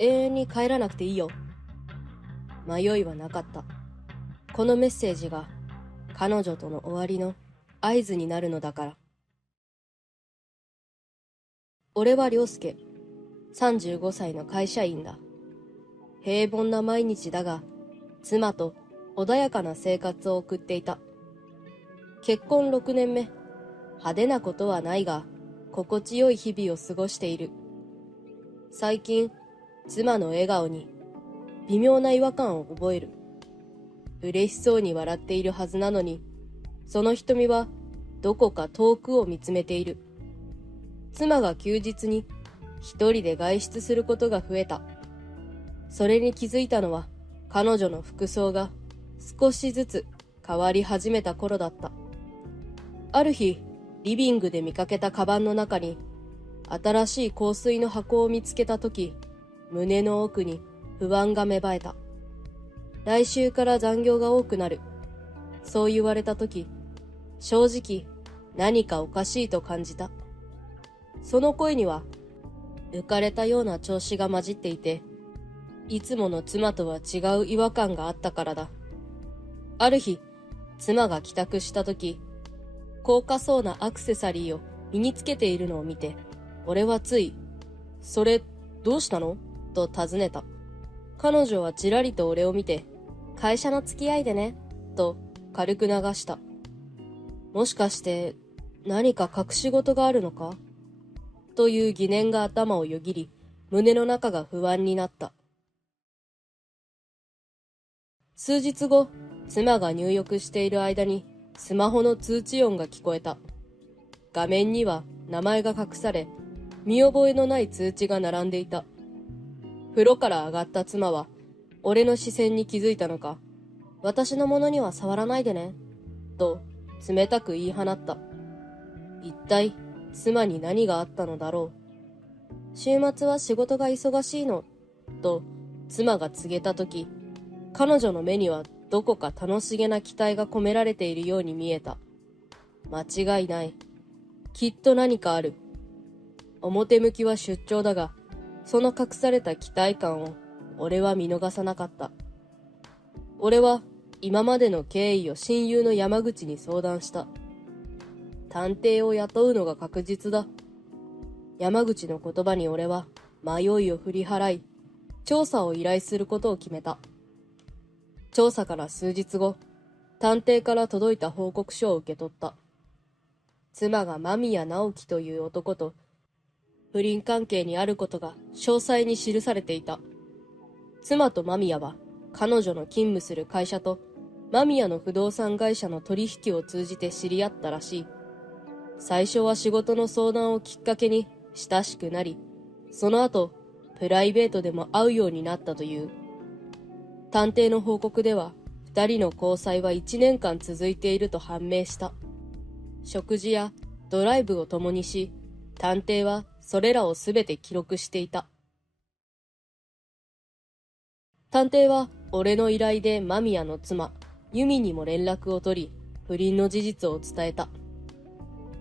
永遠に帰らなくていいよ。迷いはなかった。このメッセージが彼女との終わりの合図になるのだから。俺は良介、35歳の会社員だ。平凡な毎日だが、妻と穏やかな生活を送っていた。結婚6年目、派手なことはないが、心地よい日々を過ごしている。最近、妻の笑顔に微妙な違和感を覚える。嬉しそうに笑っているはずなのに、その瞳はどこか遠くを見つめている。妻が休日に一人で外出することが増えた。それに気づいたのは彼女の服装が少しずつ変わり始めた頃だった。ある日、リビングで見かけたカバンの中に新しい香水の箱を見つけたとき、胸の奥に不安が芽生えた。来週から残業が多くなる。そう言われたとき、正直何かおかしいと感じた。その声には浮かれたような調子が混じっていて、いつもの妻とは違う違和感があったからだ。ある日、妻が帰宅したとき、高価そうなアクセサリーを身につけているのを見て、俺はつい、それどうしたの？と尋ねた。彼女はちらりと俺を見て、会社の付き合いでね、と軽く流した。もしかして何か隠し事があるのか？という疑念が頭をよぎり、胸の中が不安になった。数日後、妻が入浴している間にスマホの通知音が聞こえた。画面には名前が隠され、見覚えのない通知が並んでいた。風呂から上がった妻は、俺の視線に気づいたのか、私のものには触らないでね、と冷たく言い放った。一体、妻に何があったのだろう。週末は仕事が忙しいの、と妻が告げたとき、彼女の目にはどこか楽しげな期待が込められているように見えた。間違いない。きっと何かある。表向きは出張だが、その隠された期待感を俺は見逃さなかった。俺は今までの経緯を親友の山口に相談した。探偵を雇うのが確実だ。山口の言葉に俺は迷いを振り払い、調査を依頼することを決めた。調査から数日後、探偵から届いた報告書を受け取った。妻が間宮直樹という男と不倫関係にあることが詳細に記されていた。妻と間宮は彼女の勤務する会社と間宮の不動産会社の取引を通じて知り合ったらしい。最初は仕事の相談をきっかけに親しくなり、その後プライベートでも会うようになったという。探偵の報告では二人の交際は1年間続いていると判明した。食事やドライブを共にし、探偵はそれらをすべて記録していた。探偵は俺の依頼で間宮の妻、由美にも連絡を取り、不倫の事実を伝えた。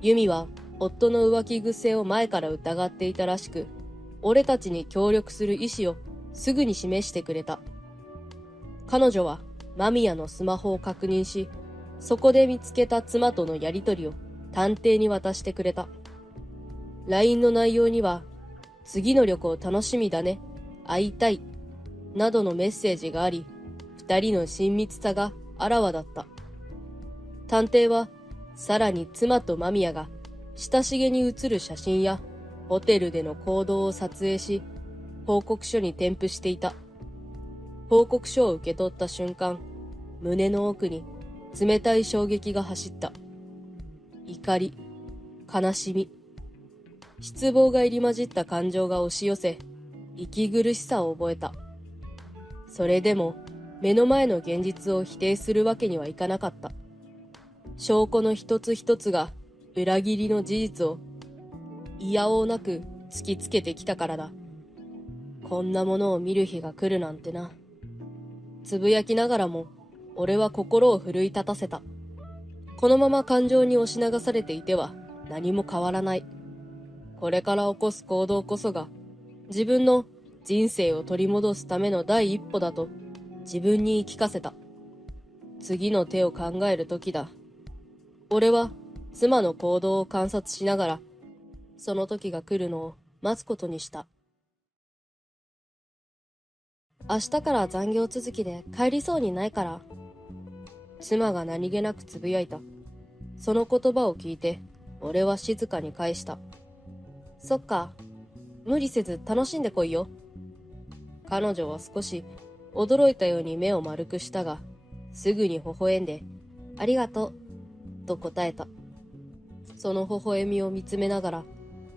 由美は夫の浮気癖を前から疑っていたらしく、俺たちに協力する意思をすぐに示してくれた。彼女は間宮のスマホを確認し、そこで見つけた妻とのやりとりを探偵に渡してくれた。LINE の内容には、次の旅行楽しみだね、会いたい、などのメッセージがあり、二人の親密さがあらわだった。探偵は、さらに妻と間宮が親しげに写る写真やホテルでの行動を撮影し、報告書に添付していた。報告書を受け取った瞬間、胸の奥に冷たい衝撃が走った。怒り、悲しみ、失望が入り混じった感情が押し寄せ、息苦しさを覚えた。それでも、目の前の現実を否定するわけにはいかなかった。証拠の一つ一つが裏切りの事実を否応なく突きつけてきたからだ。こんなものを見る日が来るなんてな。つぶやきながらも、俺は心を奮い立たせた。このまま感情に押し流されていては何も変わらない。これから起こす行動こそが自分の人生を取り戻すための第一歩だと自分に言い聞かせた。次の手を考える時だ。俺は妻の行動を観察しながら、その時が来るのを待つことにした。明日から残業続きで帰りそうにないから。妻が何気なくつぶやいた。その言葉を聞いて、俺は静かに返した。そっか。無理せず楽しんでこいよ。彼女は少し驚いたように目を丸くしたが、すぐに微笑んで、ありがとう、と答えた。その微笑みを見つめながら、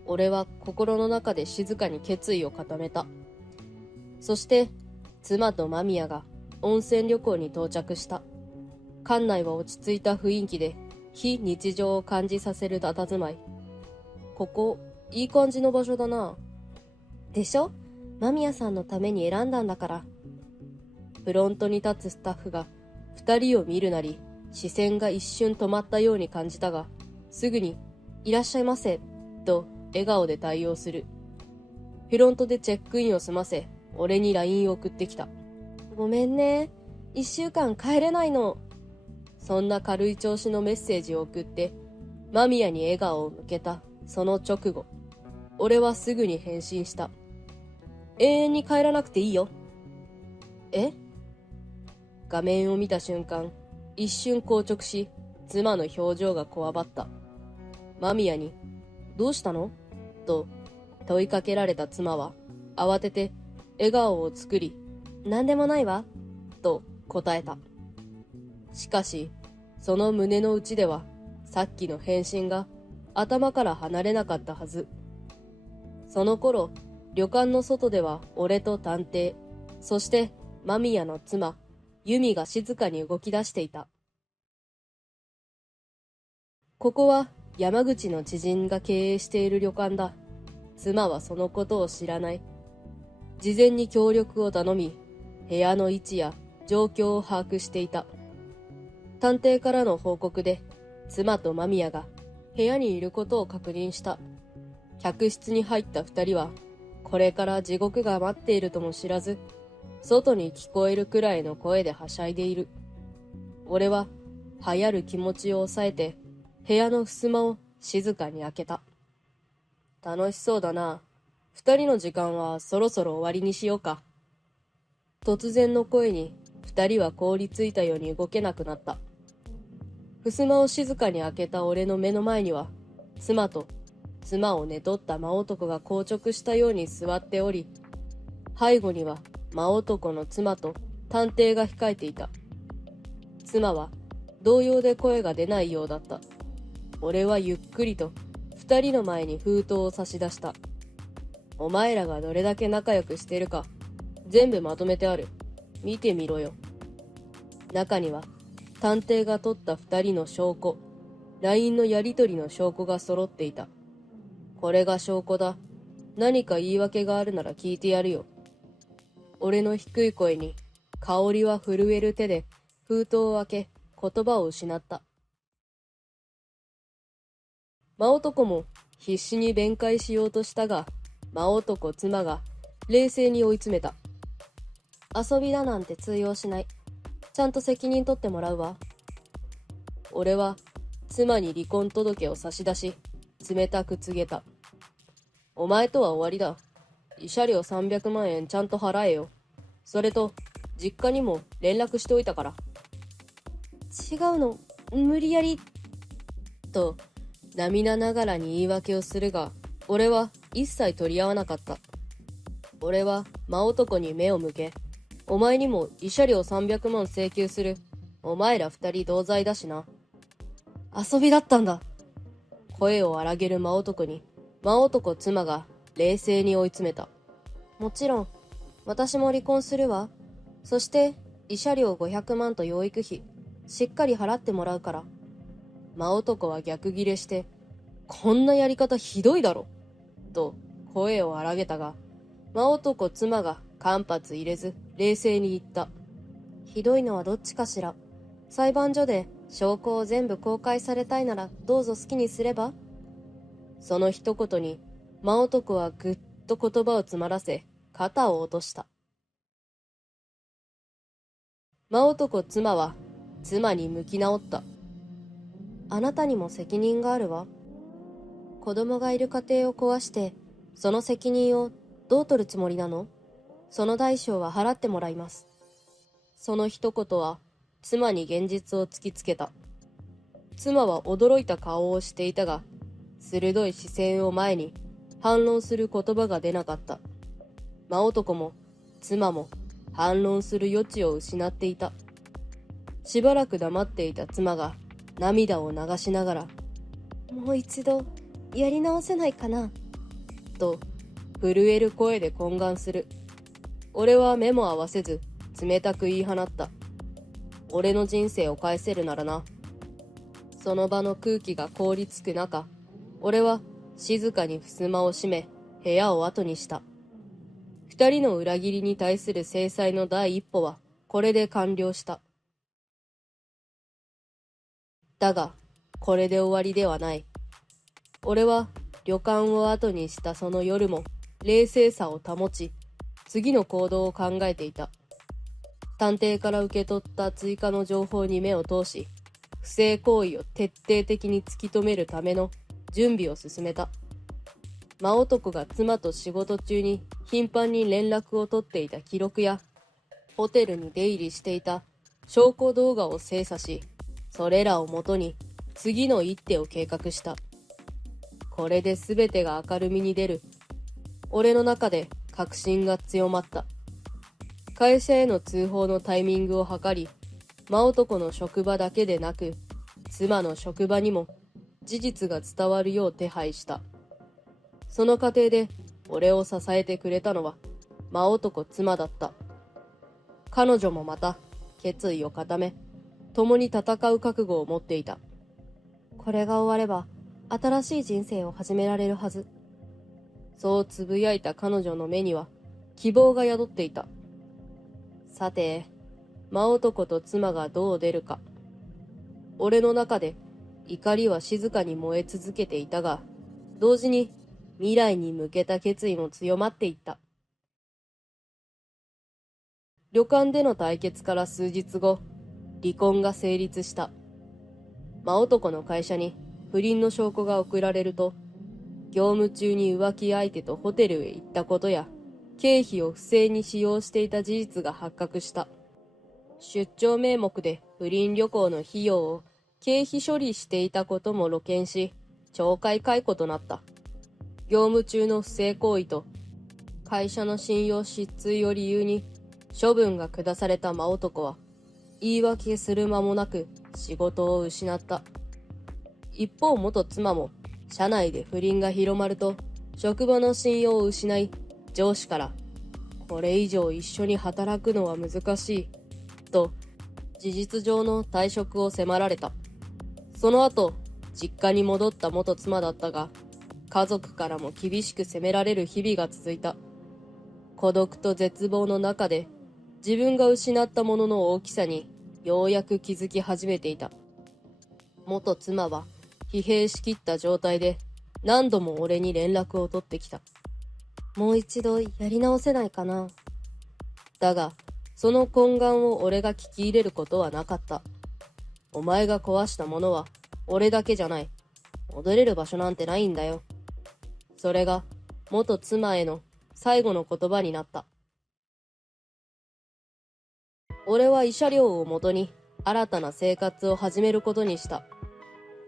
俺は心の中で静かに決意を固めた。そして、妻と間宮が温泉旅行に到着した。館内は落ち着いた雰囲気で、非日常を感じさせる佇まい。ここ、いい感じの場所だな。でしょ？間宮さんのために選んだんだから。フロントに立つスタッフが二人を見るなり、視線が一瞬止まったように感じたが、すぐに、いらっしゃいませ、と笑顔で対応する。フロントでチェックインを済ませ、俺に LINE を送ってきた。ごめんね。1週間帰れないの。そんな軽い調子のメッセージを送って、間宮に笑顔を向けた、その直後、俺はすぐに返信した。永遠に帰らなくていいよ。え？画面を見た瞬間、一瞬硬直し、妻の表情がこわばった。間宮に、どうしたの？と問いかけられた妻は、慌てて笑顔を作り、なんでもないわ、と答えた。しかし、その胸の内では、さっきの返信が頭から離れなかったはず。その頃、旅館の外では俺と探偵、そして間宮の妻、由美が静かに動き出していた。ここは山口の知人が経営している旅館だ。妻はそのことを知らない。事前に協力を頼み、部屋の位置や状況を把握していた。探偵からの報告で、妻と間宮が部屋にいることを確認した。客室に入った二人は、これから地獄が待っているとも知らず、外に聞こえるくらいの声ではしゃいでいる。俺は、流行る気持ちを抑えて、部屋の襖を静かに開けた。楽しそうだな。二人の時間はそろそろ終わりにしようか。突然の声に、二人は凍りついたように動けなくなった。襖を静かに開けた俺の目の前には、妻と妻を寝取った真男が硬直したように座っており、背後には真男の妻と探偵が控えていた。妻は動揺で声が出ないようだった。俺はゆっくりと二人の前に封筒を差し出した。お前らがどれだけ仲良くしてるか、全部まとめてある。見てみろよ。中には、探偵が取った二人の証拠、LINE のやりとりの証拠が揃っていた。これが証拠だ。何か言い訳があるなら聞いてやるよ。俺の低い声に、香りは震える手で封筒を開け、言葉を失った。真男も必死に弁解しようとしたが、真男妻が冷静に追い詰めた。遊びだなんて通用しない。ちゃんと責任取ってもらうわ。俺は妻に離婚届を差し出し、冷たく告げた。お前とは終わりだ。慰謝料300万円ちゃんと払えよ。それと、実家にも連絡しておいたから。違うの、無理やり。と、涙ながらに言い訳をするが、俺は一切取り合わなかった。俺は真男に目を向け、お前にも慰謝料300万請求する。お前ら二人同罪だしな。遊びだったんだ。声を荒げる真男に、真男妻が冷静に追い詰めた。もちろん、私も離婚するわ。そして、慰謝料500万と養育費、しっかり払ってもらうから。真男は逆ギレして、こんなやり方ひどいだろ。と、声を荒げたが、真男妻が間髪入れず、冷静に言った。ひどいのはどっちかしら。裁判所で証拠を全部公開されたいならどうぞ好きにすれば。その一言に、真男はぐっと言葉を詰まらせ、肩を落とした。真男妻は妻に向き直った。あなたにも責任があるわ。子供がいる家庭を壊して、その責任をどう取るつもりなの？その代償は払ってもらいます。その一言は妻に現実を突きつけた。妻は驚いた顔をしていたが、鋭い視線を前に反論する言葉が出なかった。真男も妻も反論する余地を失っていた。しばらく黙っていた妻が涙を流しながら、もう一度やり直せないかなと震える声で懇願する。俺は目も合わせず冷たく言い放った。俺の人生を返せるならな。その場の空気が凍りつく中、俺は静かに襖を閉め部屋を後にした。二人の裏切りに対する制裁の第一歩はこれで完了した。だがこれで終わりではない。俺は旅館を後にしたその夜も冷静さを保ち、次の行動を考えていた。探偵から受け取った追加の情報に目を通し、不正行為を徹底的に突き止めるための準備を進めた。真男が妻と仕事中に頻繁に連絡を取っていた記録や、ホテルに出入りしていた証拠動画を精査し、それらをもとに次の一手を計画した。これで全てが明るみに出る。俺の中で確信が強まった。会社への通報のタイミングを測り、真男の職場だけでなく、妻の職場にも事実が伝わるよう手配した。その過程で俺を支えてくれたのは真男妻だった。彼女もまた決意を固め、共に戦う覚悟を持っていた。これが終われば新しい人生を始められるはず。そうつぶやいた彼女の目には希望が宿っていた。さて、真男と妻がどう出るか。俺の中で怒りは静かに燃え続けていたが、同時に未来に向けた決意も強まっていった。旅館での対決から数日後、離婚が成立した。真男の会社に不倫の証拠が送られると、業務中に浮気相手とホテルへ行ったことや、経費を不正に使用していた事実が発覚した。出張名目で不倫旅行の費用を経費処理していたことも露見し、懲戒解雇となった。業務中の不正行為と会社の信用失墜を理由に処分が下された真男は、言い訳する間もなく仕事を失った。一方元妻も社内で不倫が広まると職場の信用を失い、上司からこれ以上一緒に働くのは難しいと事実上の退職を迫られた。その後実家に戻った元妻だったが、家族からも厳しく責められる日々が続いた。孤独と絶望の中で自分が失ったものの大きさにようやく気づき始めていた。元妻は疲弊しきった状態で何度も俺に連絡を取ってきた。もう一度やり直せないかな。だがその懇願を俺が聞き入れることはなかった。お前が壊したものは俺だけじゃない。戻れる場所なんてないんだよ。それが元妻への最後の言葉になった。俺は慰謝料をもとに新たな生活を始めることにした。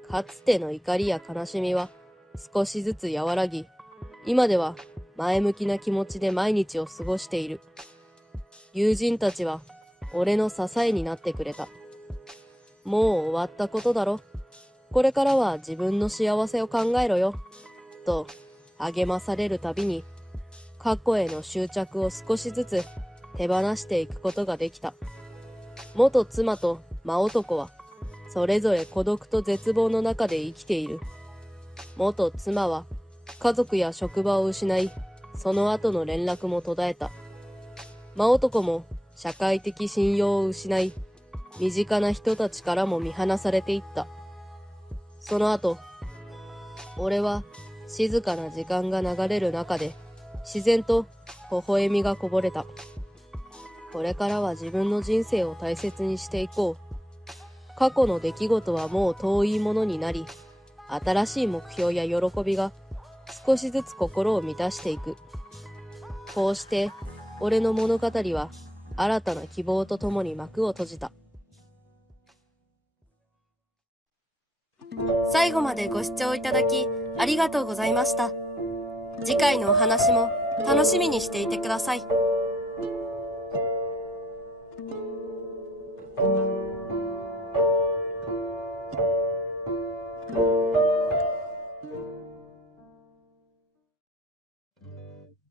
かつての怒りや悲しみは少しずつ和らぎ、今では前向きな気持ちで毎日を過ごしている。友人たちは俺の支えになってくれた。もう終わったことだろ。これからは自分の幸せを考えろよ。と励まされるたびに、過去への執着を少しずつ手放していくことができた。元妻と真男はそれぞれ孤独と絶望の中で生きている。元妻は家族や職場を失い、その後の連絡も途絶えた。真男も社会的信用を失い、身近な人たちからも見放されていった。その後、俺は静かな時間が流れる中で自然と微笑みがこぼれた。これからは自分の人生を大切にしていこう。過去の出来事はもう遠いものになり、新しい目標や喜びが少しずつ心を満たしていく。こうして、俺の物語は新たな希望とともに幕を閉じた。最後までご視聴いただきありがとうございました。次回のお話も楽しみにしていてください。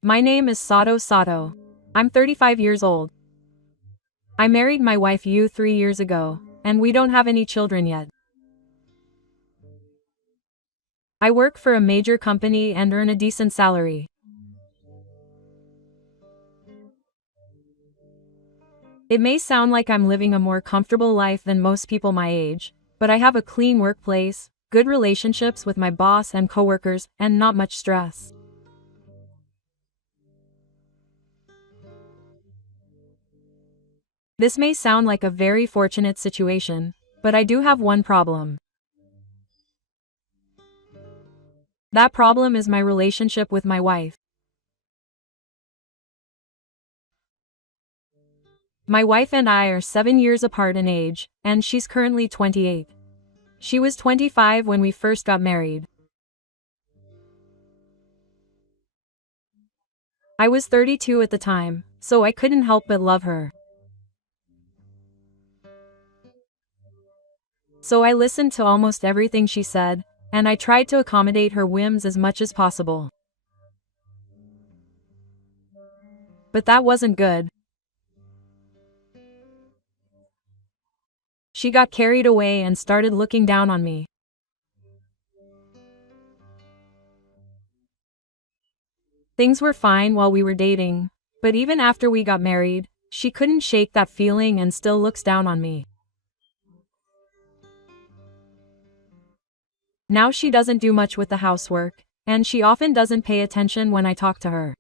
My name is Sato Sato. I'm 35 years old. I married my wife Yu 3 years ago, and we don't have any children yet. I work for a major company and earn a decent salary. It may sound like I'm living a more comfortable life than most people my age, but I have a clean workplace, good relationships with my boss and coworkers, and not much stress. This may sound like a very fortunate situation, but I do have one problem. That problem is my relationship with my wife. My wife and I are 7 years apart in age, and she's currently 28. She was 25 when we first got married. I was 32 at the time, so I couldn't help but love her. So I listened to almost everything she said, and I tried to accommodate her whims as much as possible. But that wasn't good. She got carried away and started looking down on me. Things were fine while we were dating, but even after we got married, she couldn't shake that feeling and still looks down on me. Now she doesn't do much with the housework, and she often doesn't pay attention when I talk to her.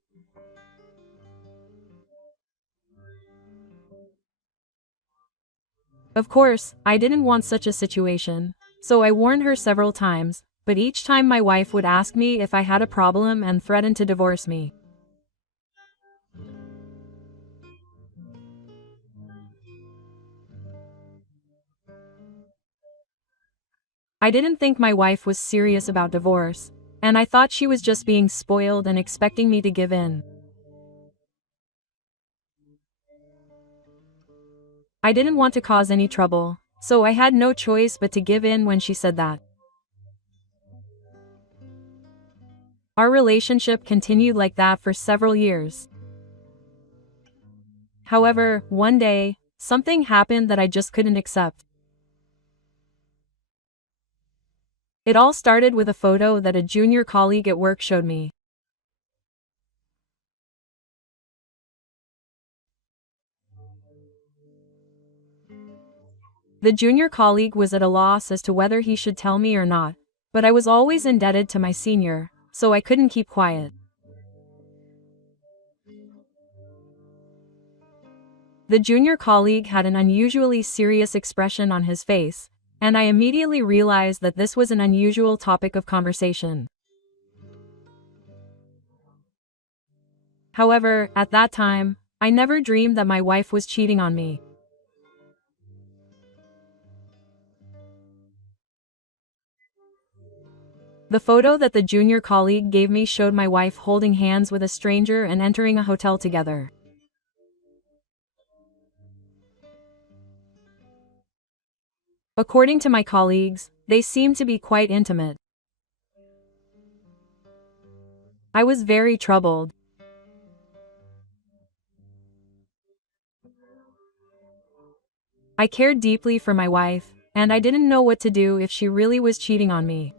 Of course, I didn't want such a situation, so I warned her several times, but each time my wife would ask me if I had a problem and threaten to divorce me. I didn't think my wife was serious about divorce, and I thought she was just being spoiled and expecting me to give in. I didn't want to cause any trouble, so I had no choice but to give in when she said that. Our relationship continued like that for several years. However, one day, something happened that I just couldn't accept. It all started with a photo that a junior colleague at work showed me. The junior colleague was at a loss as to whether he should tell me or not, but I was always indebted to my senior, so I couldn't keep quiet. The junior colleague had an unusually serious expression on his face, and I immediately realized that this was an unusual topic of conversation. However, at that time, I never dreamed that my wife was cheating on me. The photo that the junior colleague gave me showed my wife holding hands with a stranger and entering a hotel together. According to my colleagues, they seemed to be quite intimate. I was very troubled. I cared deeply for my wife, and I didn't know what to do if she really was cheating on me.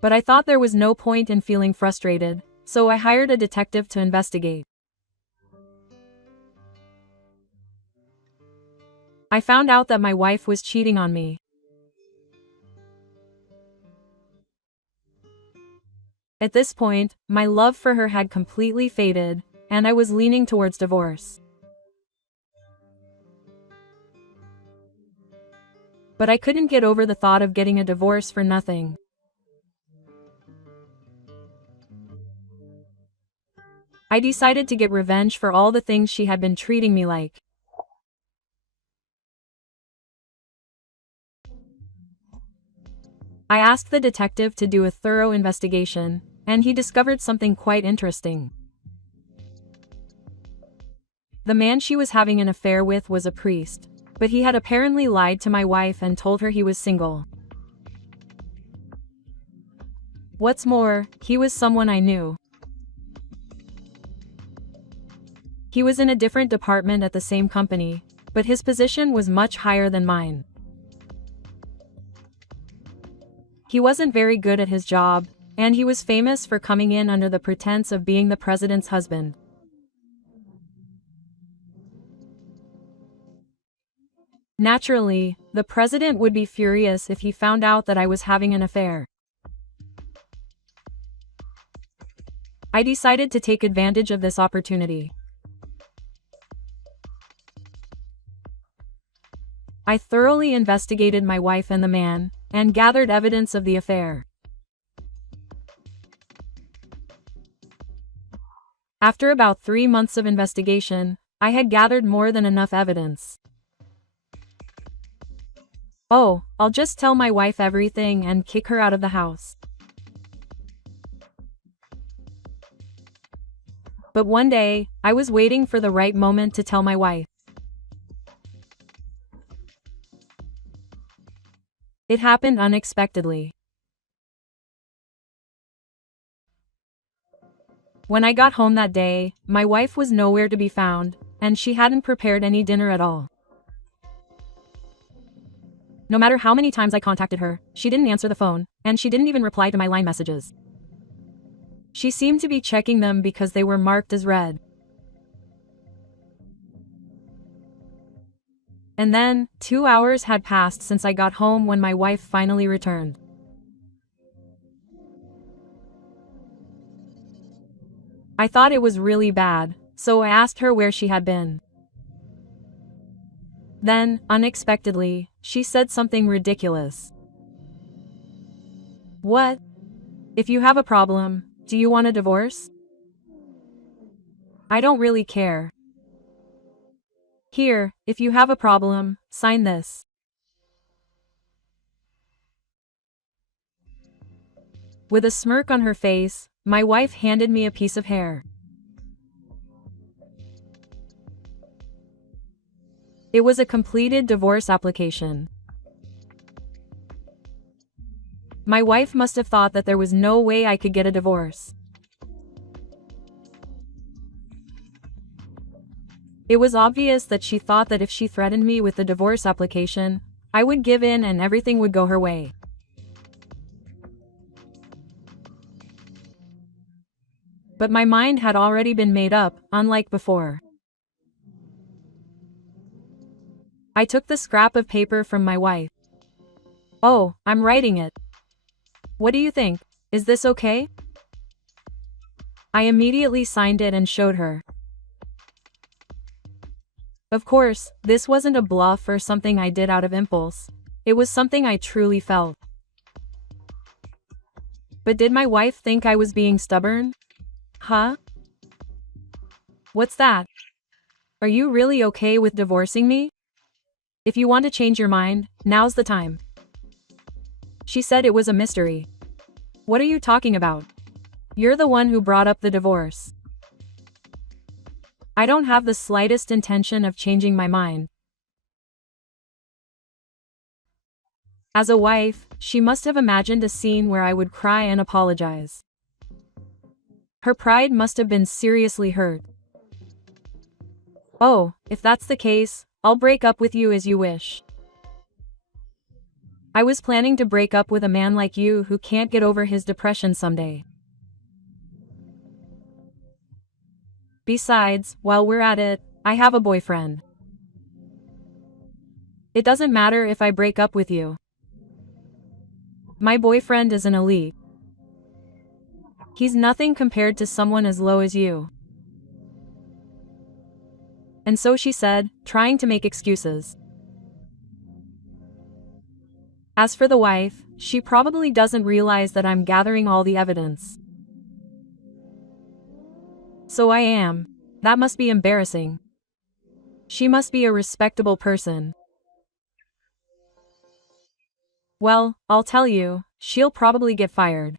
But I thought there was no point in feeling frustrated, so I hired a detective to investigate. I found out that my wife was cheating on me. At this point, my love for her had completely faded, and I was leaning towards divorce. But I couldn't get over the thought of getting a divorce for nothing. I decided to get revenge for all the things she had been treating me like. I asked the detective to do a thorough investigation, and he discovered something quite interesting. The man she was having an affair with was a priest, but he had apparently lied to my wife and told her he was single. What's more, he was someone I knew. He was in a different department at the same company, but his position was much higher than mine. He wasn't very good at his job, and he was famous for coming in under the pretense of being the president's husband. Naturally, the president would be furious if he found out that I was having an affair. I decided to take advantage of this opportunity. I thoroughly investigated my wife and the man, and gathered evidence of the affair. After about 3 months of investigation, I had gathered more than enough evidence. Oh, I'll just tell my wife everything and kick her out of the house. But one day, I was waiting for the right moment to tell my wife. It happened unexpectedly. When I got home that day, my wife was nowhere to be found, and she hadn't prepared any dinner at all. No matter how many times I contacted her, she didn't answer the phone, and she didn't even reply to my line messages. She seemed to be checking them because they were marked as read. And then, 2 hours had passed since I got home when my wife finally returned. I thought it was really bad, so I asked her where she had been. Then, unexpectedly, she said something ridiculous. What? If you have a problem, do you want a divorce? I don't really care. Here, if you have a problem, sign this. With a smirk on her face, my wife handed me a piece of hair. It was a completed divorce application. My wife must have thought that there was no way I could get a divorce. It was obvious that she thought that if she threatened me with the divorce application, I would give in and everything would go her way. But my mind had already been made up, unlike before. I took the scrap of paper from my wife. Oh, I'm writing it. What do you think? Is this okay? I immediately signed it and showed her. Of course, this wasn't a bluff or something I did out of impulse. It was something I truly felt. But did my wife think I was being stubborn? Huh? What's that? Are you really okay with divorcing me? If you want to change your mind, now's the time. She said it was a mystery. What are you talking about? You're the one who brought up the divorce. I don't have the slightest intention of changing my mind. As a wife, she must have imagined a scene where I would cry and apologize. Her pride must have been seriously hurt. Oh, if that's the case, I'll break up with you as you wish. I was planning to break up with a man like you who can't get over his depression someday. Besides, while we're at it, I have a boyfriend. It doesn't matter if I break up with you. My boyfriend is an elite. He's nothing compared to someone as low as you. And so she said, trying to make excuses. As for the wife, she probably doesn't realize that I'm gathering all the evidence. So I am. That must be embarrassing. She must be a respectable person. Well, I'll tell you, she'll probably get fired.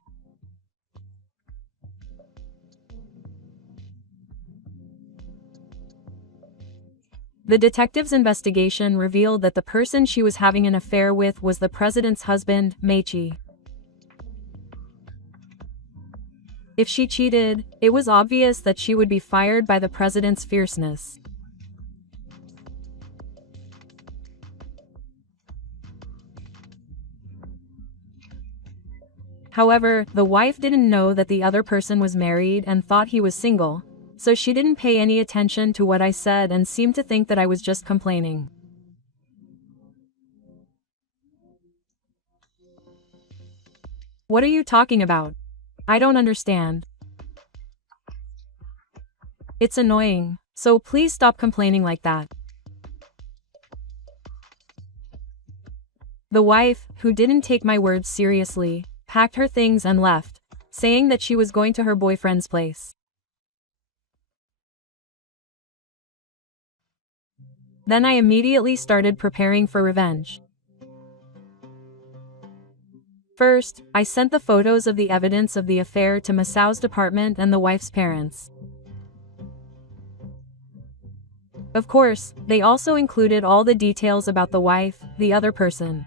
The detective's investigation revealed that the person she was having an affair with was the president's husband, Meiji. If she cheated, it was obvious that she would be fired by the president's fierceness. However, the wife didn't know that the other person was married and thought he was single, so she didn't pay any attention to what I said and seemed to think that I was just complaining. What are you talking about? I don't understand. It's annoying, so please stop complaining like that. The wife, who didn't take my words seriously, packed her things and left, saying that she was going to her boyfriend's place. Then I immediately started preparing for revenge. First, I sent the photos of the evidence of the affair to Masao's department and the wife's parents. Of course, they also included all the details about the wife, the other person.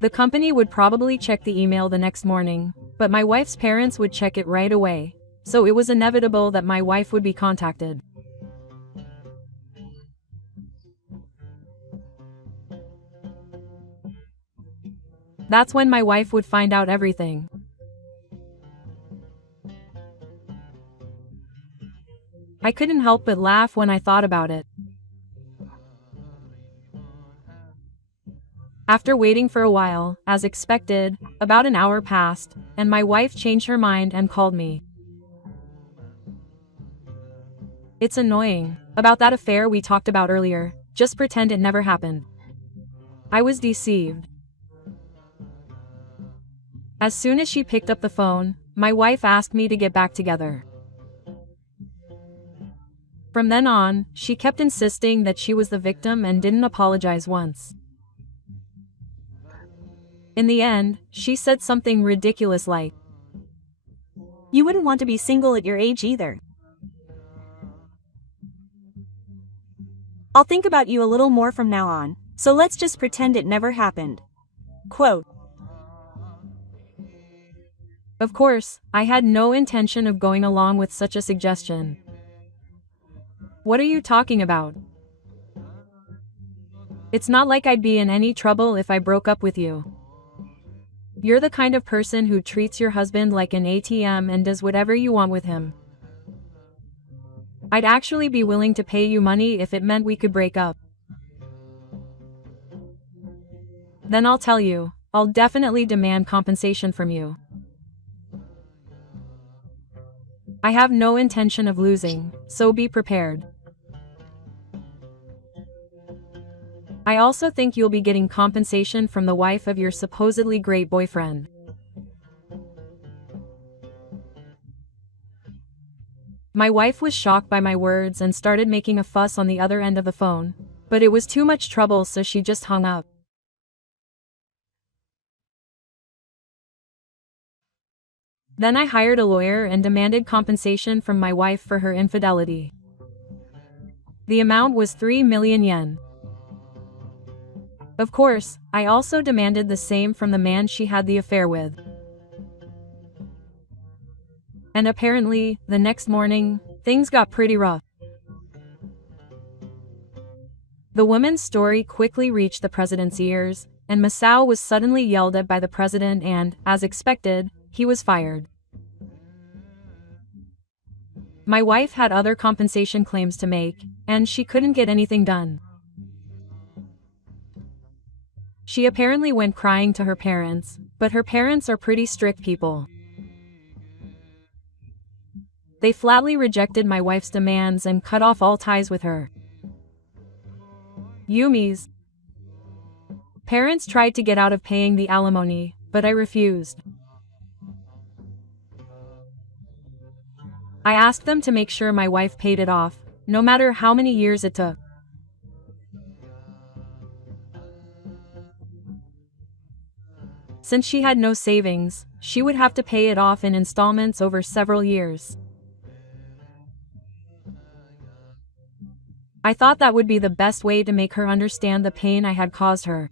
The company would probably check the email the next morning, but my wife's parents would check it right away, so it was inevitable that my wife would be contacted. That's when my wife would find out everything. I couldn't help but laugh when I thought about it. After waiting for a while, as expected, about an hour passed, and my wife changed her mind and called me. It's annoying. About that affair we talked about earlier, just pretend it never happened. I was deceived. As soon as she picked up the phone, my wife asked me to get back together. From then on, she kept insisting that she was the victim and didn't apologize once. In the end, she said something ridiculous like, "You wouldn't want to be single at your age either. I'll think about you a little more from now on, so let's just pretend it never happened." Quote. Of course, I had no intention of going along with such a suggestion. What are you talking about? It's not like I'd be in any trouble if I broke up with you. You're the kind of person who treats your husband like an ATM and does whatever you want with him. I'd actually be willing to pay you money if it meant we could break up. Then I'll tell you, I'll definitely demand compensation from you. I have no intention of losing, so be prepared. I also think you'll be getting compensation from the wife of your supposedly great boyfriend. My wife was shocked by my words and started making a fuss on the other end of the phone, but it was too much trouble, so she just hung up. Then I hired a lawyer and demanded compensation from my wife for her infidelity. The amount was 3 million yen. Of course, I also demanded the same from the man she had the affair with. And apparently, the next morning, things got pretty rough. The woman's story quickly reached the president's ears, and Masao was suddenly yelled at by the president and, as expected, he was fired. My wife had other compensation claims to make, and she couldn't get anything done. She apparently went crying to her parents, but her parents are pretty strict people. They flatly rejected my wife's demands and cut off all ties with her. Yumi's parents tried to get out of paying the alimony, but I refused. I asked them to make sure my wife paid it off, no matter how many years it took. Since she had no savings, she would have to pay it off in installments over several years. I thought that would be the best way to make her understand the pain I had caused her.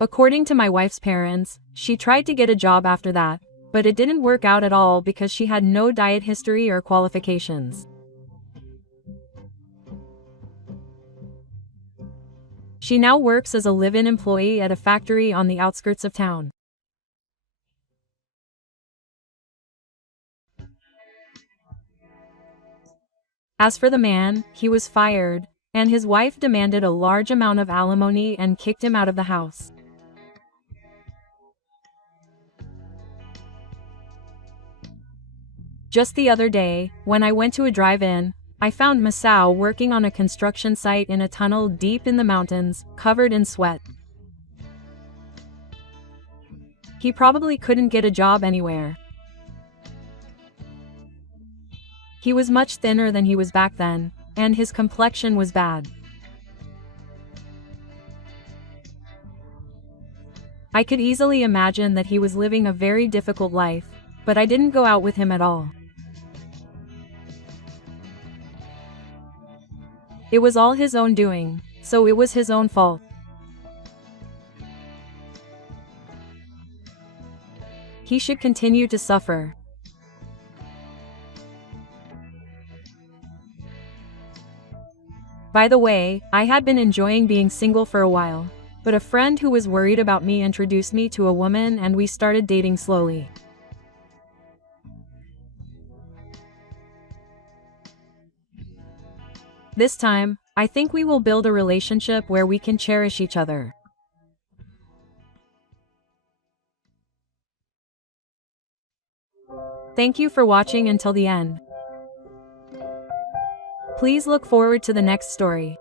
According to my wife's parents, she tried to get a job after that, but it didn't work out at all because she had no diet history or qualifications. She now works as a live-in employee at a factory on the outskirts of town. As for the man, he was fired, and his wife demanded a large amount of alimony and kicked him out of the house. Just the other day, when I went to a drive-in, I found Masao working on a construction site in a tunnel deep in the mountains, covered in sweat. He probably couldn't get a job anywhere. He was much thinner than he was back then, and his complexion was bad. I could easily imagine that he was living a very difficult life, but I didn't go out with him at all. It was all his own doing, so it was his own fault. He should continue to suffer. By the way, I had been enjoying being single for a while, but a friend who was worried about me introduced me to a woman and we started dating slowly. This time, I think we will build a relationship where we can cherish each other. Thank you for watching until the end. Please look forward to the next story.